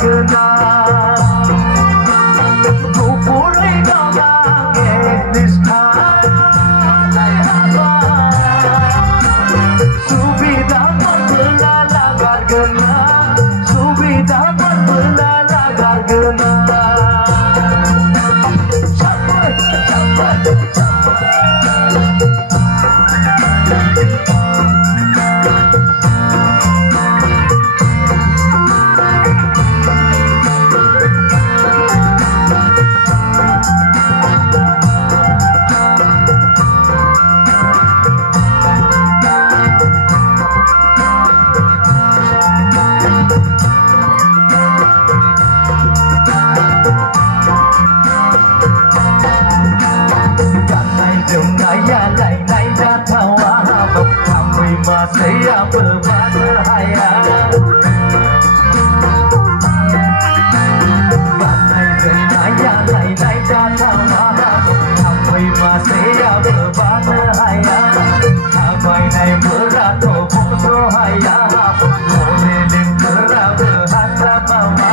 Guna Kupuri Gawange Nistha Lai Haba Subida Manbula Lagar Guna Subida Manbula Lagar Guna Sampai saya berbahaya Banai genaya lai datang malam Sampai masaya berbahaya Abai nai berato bungso haya Boleh lingkara berhata mama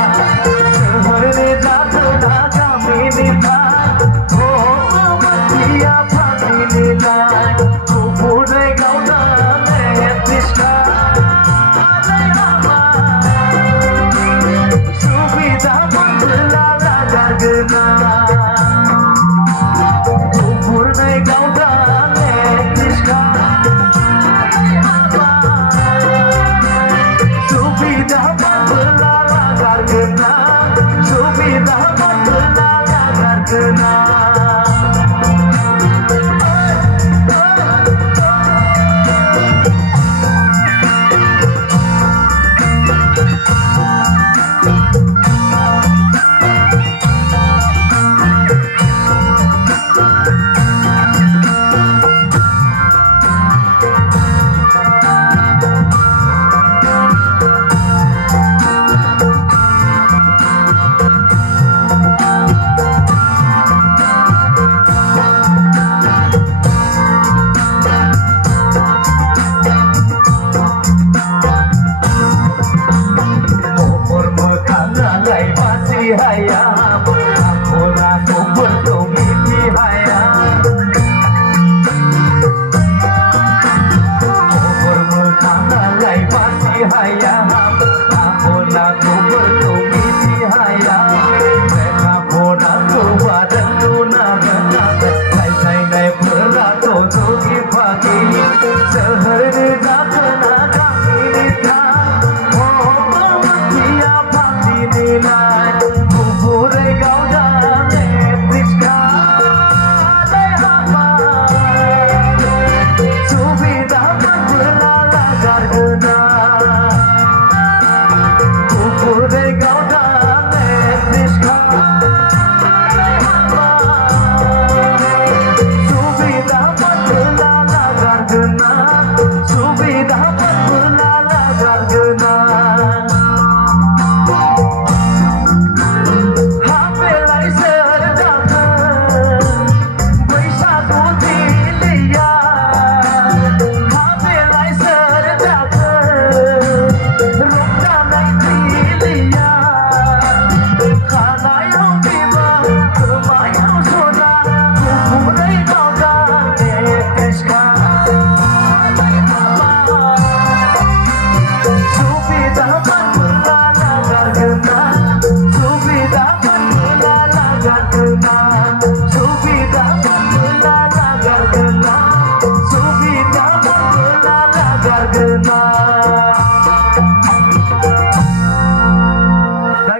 Sehari datang kami minta Oh matia pagi nilai Kupudai kau Guna Kupurnai Gauda Netiska Subida Manbula Lagar Guna Subida Manbula Lagar Guna Hayam, akola kubur tumiti hayam. Kubur mukana lai masih hayam, akola kubur tumiti hayam. Mereka pona kuba dan tuna genap, lai nai berato sugi pagi. Sehari datang kami nikah, oh matia pagi nila.